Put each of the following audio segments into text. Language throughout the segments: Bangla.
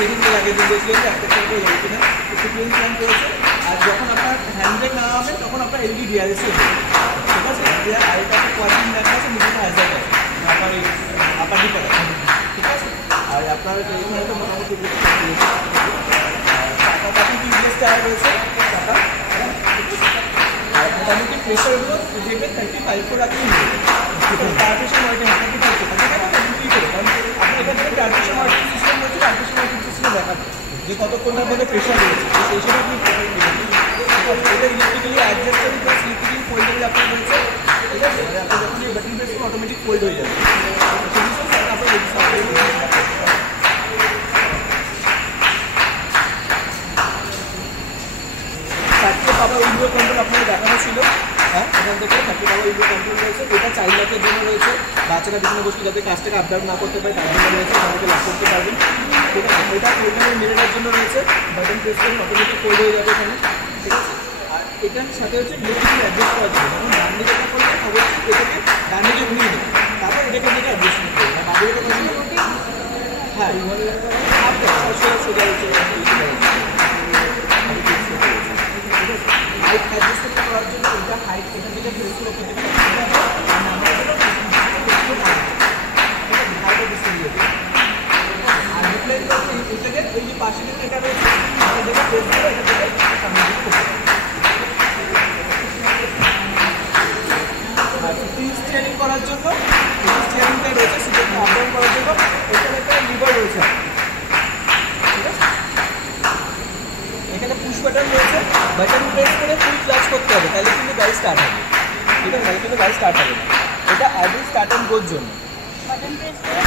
দেখে নিতে লাগে দেখলেন একটা করে যাবে কিনা একটু ক্লিন ল্যাম্প রয়েছে। আর যখন আপনার হ্যান্ড ব্রেক না হবে তখন আপনার এলইডি ডিআরএসও ঠিক আছে। আর এটা একটা কোয়ার্টিং ল্যাম্প আছে, নিচে হ্যাজার্ড আছে আপনার আপার দিকে ঠিক আছে। আর আপনার এখানে তো মোটামুটি টাকা টিউবলেস টায়ার রয়েছে টাকা, আর মোটামুটি প্রেশারগুলো দেখবেন 35 করে আপনি তার প্রেশার মনিটর 35 করে কারণ আপনি এখান থেকে ট্রান্সমিশন মনিটরিং সিস্টেম রয়েছে, ট্রান্সমিশন মনিটরিং সিস্টেমে দেখাবে যে কতক্ষণটার মধ্যে প্রেশার রয়েছে, সেই হিসেবে আপনি এটা electrically adjustable plus electrically foldable আপনার রয়েছে ঠিক আছে। আপনি যখন এই বাটন প্রেস করলে অটোমেটিক ফোল্ড হয়ে যাবে। চারটে পাওয়ার উইন্ডো কন্ট্রোল আপনাকে দেখানো ছিল, হ্যাঁ এখান থেকে চারটে পাওয়ার উইন্ডো কন্ট্রোল রয়েছে। এটা চাইল্ড লকের জন্য রয়েছে, বাচ্চারা পিছনে বসে যাতে কাজটাকে আপ ডাউন না করতে পারে তার জন্য রয়েছে, আমাকে লক করতে পারবেন ঠিক আছে। এটা ফোল্ডিংয়ের মিররের জন্য রয়েছে, বাটন প্রেস করলে অটোমেটিক ফোল্ড হয়ে যাবে এখানে ঠিক আছে। আর এটার সাথে হচ্ছে ব্লুটুথ অ্যাডজাস্ট করা যাবে, যখন ডান দিকে এটা করলে অবশ্যই এটাকে ডান দিকে ঘুরিয়ে নেবে, তারপর এটাকে দিকে অ্যাডজাস্ট করতে হবে। বাঁ দিকে হ্যাঁ সোজা হচ্ছে হাইট অ্যাডজাস্ট করার জন্য এটা হাইট এখান থেকে প্রেস করে করতে পারবে। আর রিপ্লাই এটাকে এই যে পাশে থেকে এটা রয়েছে এটাকে প্রেস করে এটা থেকে কমিউনিকেট করতে পারবে। আর ফ্রি স্টিয়ারিং করার জন্য স্টিয়ারিংটা রয়েছে, সিটটাকে আপ ডাউন করার জন্য এখানে একটা লিভার রয়েছে ঠিক আছে। এখানে পুশ বাটন রয়েছে, বাটন প্রেস করে ফুল ক্লাচ করতে হবে তাহলে কিন্তু গাড়ি স্টার্ট হবে ঠিক আছে, তাহলে কিন্তু গাড়ি স্টার্ট হবে। এটা আইডল স্টার্ট অ্যান্ড গোর জন্য বাটন প্রেস করে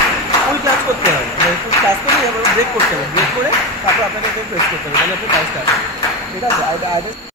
ফুল ক্লাচ করতে হবে, ফুল ক্লাচ করে এবার ব্রেক করতে হবে, ব্রেক করে তারপর আপনাকে প্রেস করতে হবে তাহলে আপনার গাড়ি স্টার্ট হবে ঠিক আছে। আইডল